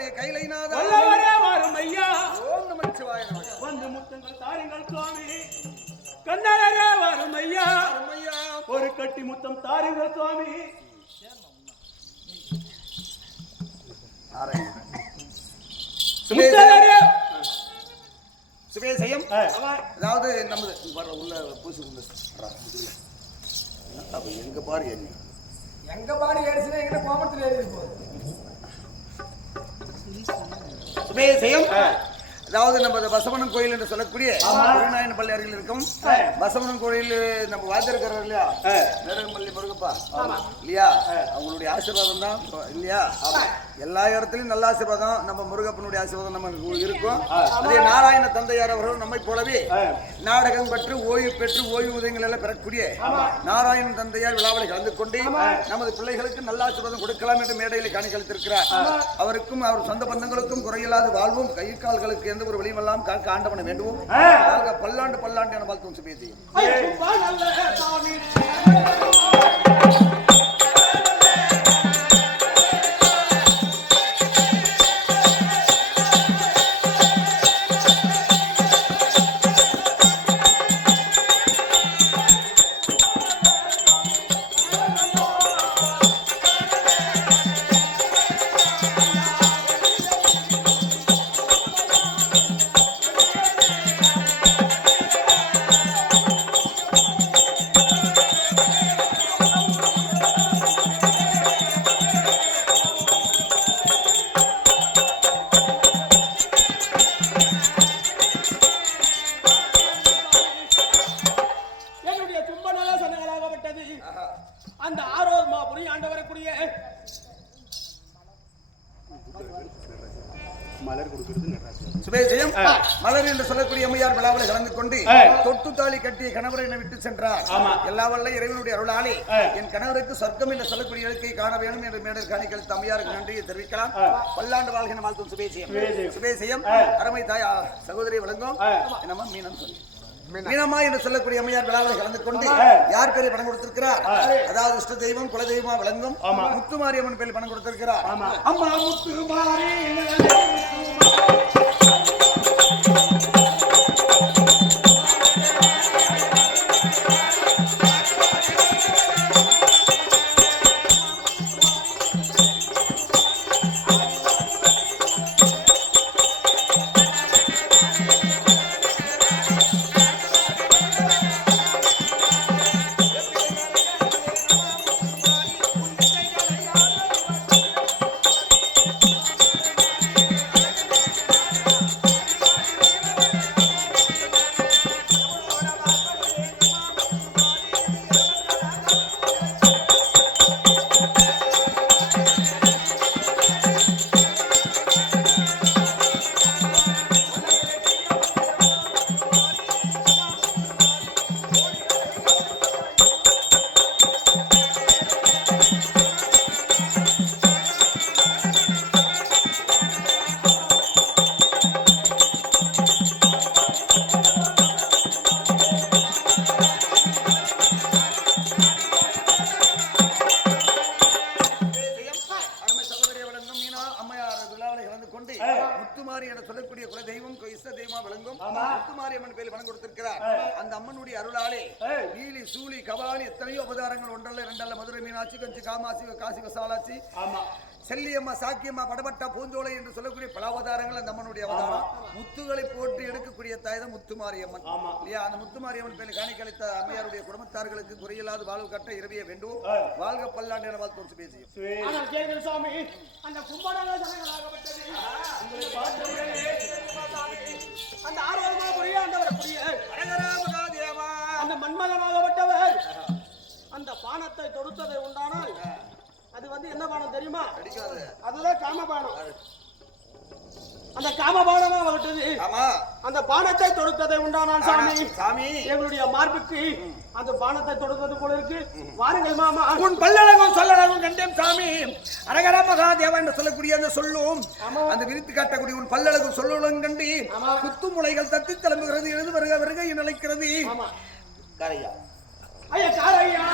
நாதனே கைலைநாதா வல்லவரே வாரும் ஐயா. ஓம் நமச்சிவாய நமக. வந்து முத்தங்கள் தாருங்கள் சுவாமி. கண்ணரே வாரும் ஐயா. ஒரு கட்டி முத்தம் தாருங்கள் சுவாமி. சுபேசயம் அதாவது நமது உள்ள பூசி உள்ள எங்க பாரு எங்க பாரு ஏறிச்சுன்னா எங்க கோமத்துல ஏறி போகுது. சுபேசயம் அதாவது நம்ம பசவனன் கோயில் என்று சொல்லக்கூடிய குருநாயன பள்ளி அருகில் இருக்கும் பசவனன் கோயில் நம்ம வாத்திருக்கிறார் இல்லையா நேரமல்லி முருகப்பா இல்லையா அவங்களுடைய ஆசீர்வாதம் தான் இல்லையா எல்லா இடத்துலயும் நல்ல ஆசீர்வாதம் நம்ம முருகப்பனுடைய ஆசீர்வாதம் நமக்கு இருக்கும். அதே நாராயண தந்தையார் அவர்கள் நம்மை போலவே நாடகம் பெற்று ஓய்வு பெற்று ஓய்வூதியங்கள் எல்லாம் பெறக்கூடிய நாராயண தந்தையார் விழாவில் கலந்து கொண்டு நமது பிள்ளைகளுக்கு நல்ல ஆசீர்வாதம் கொடுக்கலாம் என்று மேடையில் காணிக்களித்திருக்கிறார். அவருக்கும் அவர் சொந்த பந்தங்களுக்கும் குறையில்லாத வாழ்வும் கை கால்களுக்கு எந்த ஒரு வழியுமெல்லாம் காக்க ஆண்டவனை வேண்டுவோம். பல்லாண்டு பல்லாண்டு என வாழ்த்தும் சுபேசி. அந்த ஆரோக்கியமா புரிய ஆண்டு வரக்கூடிய மலர் கொடுக்கிறது சுபேஜயம் மலர் என்று சொல்லக்கூடிய அம்மையார் விழாவில் கலந்து கொண்டு தொட்டு தாலி கட்டிய கணவரை என்னை விட்டு சென்றார். எல்லா வல்ல இறைவனுடைய அருளாலே என் கணவருக்கு சொர்க்கம் என்று சொல்லக்கூடிய இலக்கை காண வேண்டும் என்று மேடல் காணிக்களித்த அம்மையாருக்கு நன்றியை தெரிவிக்கலாம். பல்லாண்டு வாழ்கின வாழ்த்தும் சுபேஜயம். சுபேஜயம் அருமை தாய் சகோதரி வழங்கும் என்னமா மீனம் சொல்லி மீனம்மா என்று சொல்லக்கூடிய அம்மையார் விழாவில் கலந்து கொண்டு யார் பேரில் பணம் கொடுத்திருக்கிறார்? அதாவது இஷ்ட தெய்வம் குல தெய்வமா விளங்கும் முத்துமாரியம்மன் பேரில் பணம் கொடுத்திருக்கிறார். அம்மா முத்துமாரி முத்துமாரி என சொல்லக்கூடிய குல தெய்வம் இஷ்ட தெய்வமா விளங்கும் முத்துமாரியம்மன் பேரில் பணம் கொடுத்திருக்கிறார். அந்த அம்மனுடைய அருளாலே நீலி சூலி கபாலி எத்தனையோ அவதாரங்கள் ஒன்றல்ல இரண்டல்ல மதுரை மீனாட்சி கஞ்சி காமாட்சி காசி விசாலாட்சி செல்லியம்மா சாக்கியம்மா படபட்டா பூஞ்சோலை என்று சொல்லக்கூடிய பல அவதாரங்கள் அந்த அம்மனுடைய அவதாரம். முத்துகளை போட்டு எடுக்கக்கூடிய தாய்தான் முத்துமாரியம்மன் இல்லையா? அந்த முத்துமாரியம்மன் பேரில் காணிக்களித்த அம்மையாருடைய குடும்பத்தார்களுக்கு குறையில்லாத வாழ்வு கட்ட இரவிய வேண்டும். வாழ்க பல்லாண்டு என வாழ்த்து பேசி அந்த ஆரோக்கியமா புரிய அந்த மன்மதனாகப்பட்டவர் அந்த பானத்தை தொடுத்ததை உண்டானால் அது என்ன பானம் தெரியுமா? அதுதான் காமபானம். அந்த காமபானமா விட்டது. அந்த பானத்தை தொடுத்ததை உண்டானால் சாமி எங்களுடைய மார்புக்கு அந்த பானத்தை தொடுத்தது போல இருக்கு. வாருங்கள் மாமா. உன் பல்லழகும் சொல்லழகும் கண்டேன் சாமி. அரகர மகாதேவா என்று சொல்லக்கூடிய அந்த சொல்லும் அந்த விரித்து காட்டக்கூடிய உன் பல்லழகும் சொல்லும் கண்டி குத்து முளைகள் தத்தி கிளம்புகிறது. எழுது வருக வருக என்று அழைக்கிறது. காரையா ஐயா காரையா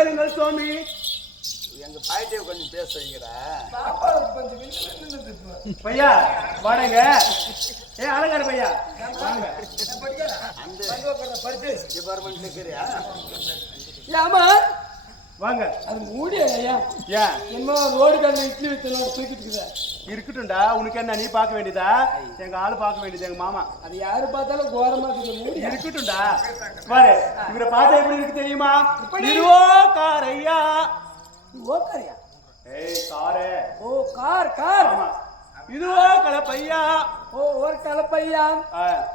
கேளுங்கள் சுவாமி. எங்க பாயிட்டே கொஞ்சம் பேச வைக்கிறா பையா வாடங்க. அழகாரு பையா வாங்க. அந்த டிபார்ட்மெண்ட்ல இருக்கிறியா? ஆமா வாங்க. அது மூடியா ஐயா? ஏன் என்ன ரோடு கண்ட இட்லி வித்தனோட தூக்கிட்டு இருக்குதா? இருக்கட்டும்டா. உனக்கு என்ன, நீ பார்க்க வேண்டியதா? எங்க ஆளு பார்க்க வேண்டியது எங்க மாமா. அது யாரு பார்த்தாலும் கோரமா இருக்குது மூடி. இருக்கட்டும்டா. பாரு இவரை பார்த்தா எப்படி இருக்கு தெரியுமா? இதுவோ காரையா. ஓகரியா? ஏய் காரே. ஓ கார் கார். ஆமா. இதுவோ கலப்பையா. ஓ ஒரு கலப்பையா.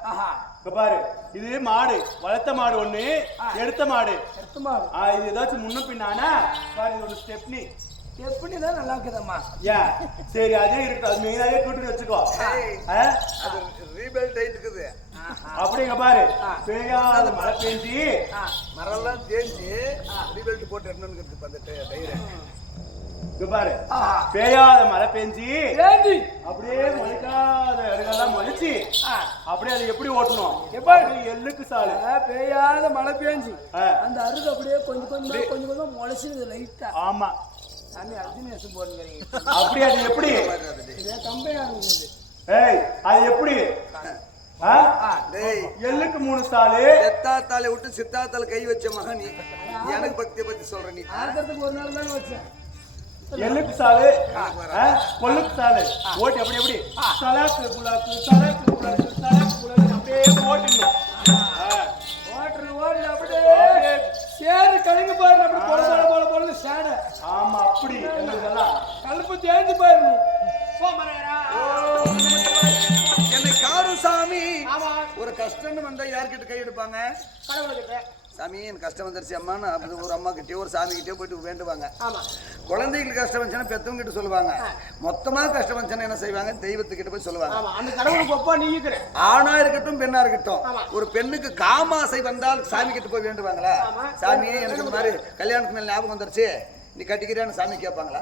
ஆஹா. பாரு இது மாடு, வளர்த்த மாடு ஒண்ணு, எடுத்த மாடு. எடுத்த மாடு. இது ஏதாச்சும் முன்ன பின்னானா பாரு. இது ஒரு ஸ்டெப்னி. எப்படி தான் நல்லா இருக்குதம்மா. ஏன் சரி அதே இருக்கு. அது மெயினாவே கூட்டி வச்சுக்கோ. அது ரீபெல்ட் ஆயிட்டு இருக்குது. அப்படிங்க பாரு. பெய்யாத மழை பெஞ்சி மரம்லாம் தேஞ்சு ரீபெல்ட் போட்டு என்னன்னு அந்த டயர். இங்க பாரு பெய்யாத மழை பெஞ்சி அப்படியே மொழிக்காத இடங்கள்லாம் மொழிச்சு அப்படியே அதை எப்படி ஓட்டணும்? எப்படி எள்ளுக்கு சாலை பெய்யாத மழை பெஞ்சு அந்த அருகு அப்படியே கொஞ்சம் கொஞ்சம் முளைச்சிருது லைட்டா. ஆமா சாமி அர்ஜுனேஷன் போடுங்க. அப்படி அது எப்படி? இதே கம்பெனி. ஏய் அது எப்படி? எள்ளுக்கு 3 சாலு. செத்தாத்தாலை விட்டு சித்தாத்தால கை வச்ச மகன் எனக்கு பக்தியை பத்தி சொல்ற நீ. ஆகிறதுக்கு ஒரு நாள் தானே வச்சேன். எள்ளுக்கு சாலு கொள்ளுக்கு சாலு ஓட்டி அப்படி எப்படி சலாக்கு புலாக்கு சலாக்கு புலாக்கு சலாக்கு புலாக்கு அப்படியே ஓட்டிடணும். ஓட்டுறது அப்படியே சேரு கழுங்கு பாரு. அப்படி போல போல சேடை. ஆமா அப்படி எங்களுக்கெல்லாம் கழுப்பு தேஞ்சு போயிடணும். என்னை காரும் சாமி. ஒரு கஷ்டம்னு வந்தா யார்கிட்ட கை எடுப்பாங்க? கடவுள்கிட்ட. சாமி எனக்கு கஷ்டம் வந்துருச்சு அம்மான்னு அப்படி ஒரு அம்மா கிட்டயோ ஒரு சாமி கிட்டயோ போயிட்டு வேண்டுவாங்க. குழந்தைங்களுக்கு கஷ்டம் வந்துச்சுன்னா பெத்தவங்க கிட்ட சொல்லுவாங்க. மொத்தமா கஷ்டம் வந்துச்சுன்னா என்ன செய்வாங்க? தெய்வத்துக்கிட்ட போய் சொல்லுவாங்க. அந்த கடவுளுக்கு ஒப்பா நீ இருக்கிற. ஆணா இருக்கட்டும் பெண்ணா இருக்கட்டும், ஒரு பெண்ணுக்கு காமாசை வந்தால் சாமி கிட்ட போய் வேண்டுவாங்களா? சாமியே எனக்கு இந்த மாதிரி கல்யாணத்துக்கு மேல ஞாபகம் வந்துருச்சு, நீ கட்டிக்கிறியான்னு சாமி கேட்பாங்களா?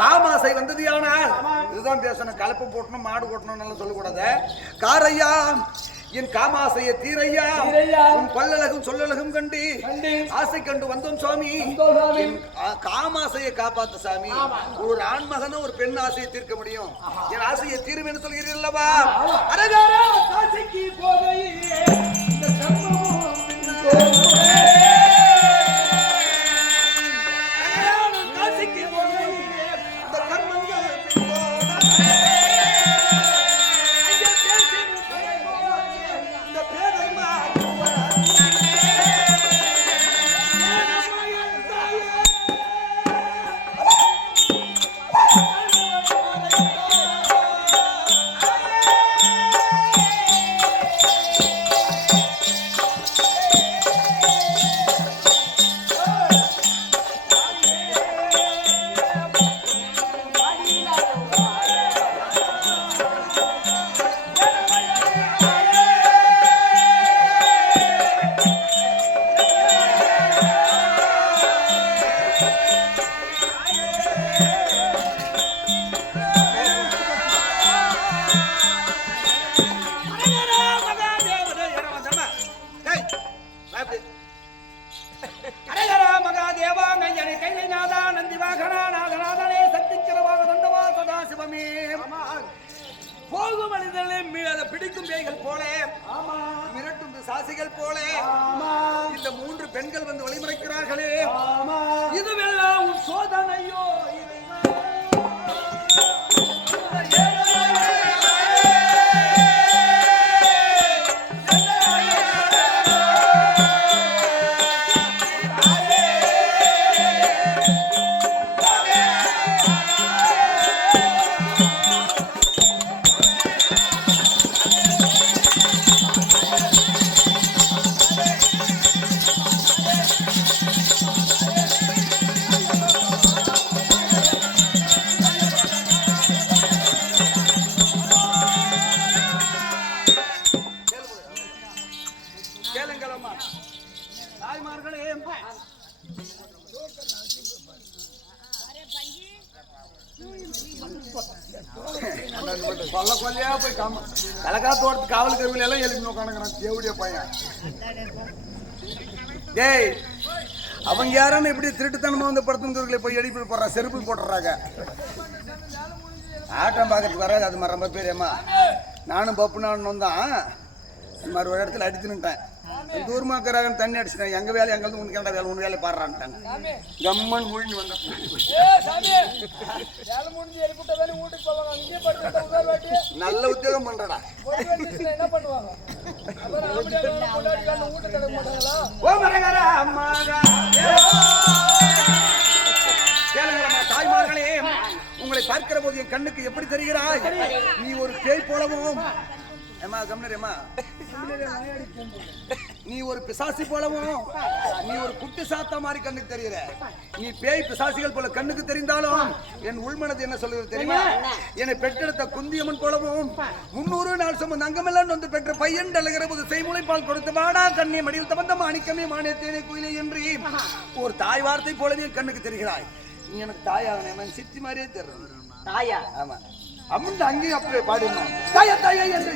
காமாசை வந்தது யானா இதுதான் பேசணும். கலப்பு போட்டணும் மாடு போட்டணும் சொல்லக்கூடாது. காரையா என் காமாசைய தீரையா, உன் பல்லழகும் சொல்லழகும் கண்டு ஆசை கண்டு வந்தோம் சுவாமி. காமாசையை காப்பாத்த சாமி. ஒரு ஆண் மகனும் ஒரு பெண் ஆசையை தீர்க்க முடியும். என் ஆசையை தீர்வேன்னு சொல்கிறீர்கள் அல்லவா? அரகாரா காசைக்கு போகையிலே இந்த கர்மமும் காசைக்கு போகையிலே இந்த கர்மங்கள் போகும் மனிதர்களே பிடிக்கும் பேய்கள் போல, மிரட்டும் சாசிகள் போல இந்த 3 பெண்கள் வந்து வழிமறைக்கிறார்களே, இதுவெல்லாம் உன் சோதனையோ? கொல்ல கொல்லையா போய் கலக்கா தோட்டத்து காவல் கருவில எல்லாம் எழுப்பி உட்காந்துக்கிறான் தேவடிய பையன். டேய் அவங்க யாரானு எப்படி திருட்டுத்தனமா வந்து படுத்துங்கிறவர்களை போய் எழுப்பி போடுறா செருப்பு போட்டுறாங்க. ஆட்டம் பார்க்கறதுக்கு வராது அது மாதிரி ரொம்ப பேரேம்மா. நானும் பப்பு நானும் தான் இந்த மாதிரி ஒரு இடத்துல அடிச்சுன்னுட்டேன். தூர்மாக்குறாங்கன்னு தண்ணி அடிச்சுட்டேன். எங்க வேலை எங்களுக்கு உனக்கு வேலை உன் வேலை பாடுறான்ட்டாங்க. கம்மன் முடிஞ்சு வந்த நல்ல உத்தியோகம் பண்றடா. தாய்மார்களே, உங்களை பார்க்கிற போது என் கண்ணுக்கு எப்படி தெரிகிறாய்? நீ ஒரு பேய் போலவும் நீ ஒரு பிசாசி போலவும் நீ ஒரு குட்டி சாத்தா மாதிரி கண்ணுக்கு தெரியுற. நீ பேய் பிசாசிகள் போல கண்ணுக்கு தெரிந்தாலும் என் உள்மனது என்ன சொல்லுவது தெரியுமா? என்னை பெற்றெடுத்த குந்தியம்மன் போலவும் 300 நாள் சுமந்து அங்கமெல்லாம் வந்து பெற்ற பையன் அழுகிற போது செய்முலை பால் கொடுத்து வாடா கண்ணே மடியில் தவந்த மாணிக்கமே மானியத்தேனே குயிலே என்று ஒரு தாய் வார்த்தை போலவே கண்ணுக்கு தெரிகிறாய். நீ எனக்கு தாயாக சித்தி மாதிரியே தெரியும். தாயா? ஆமா. அம்மன் அங்கேயும் அப்படியே பாடுமா தாயா தாயா என்று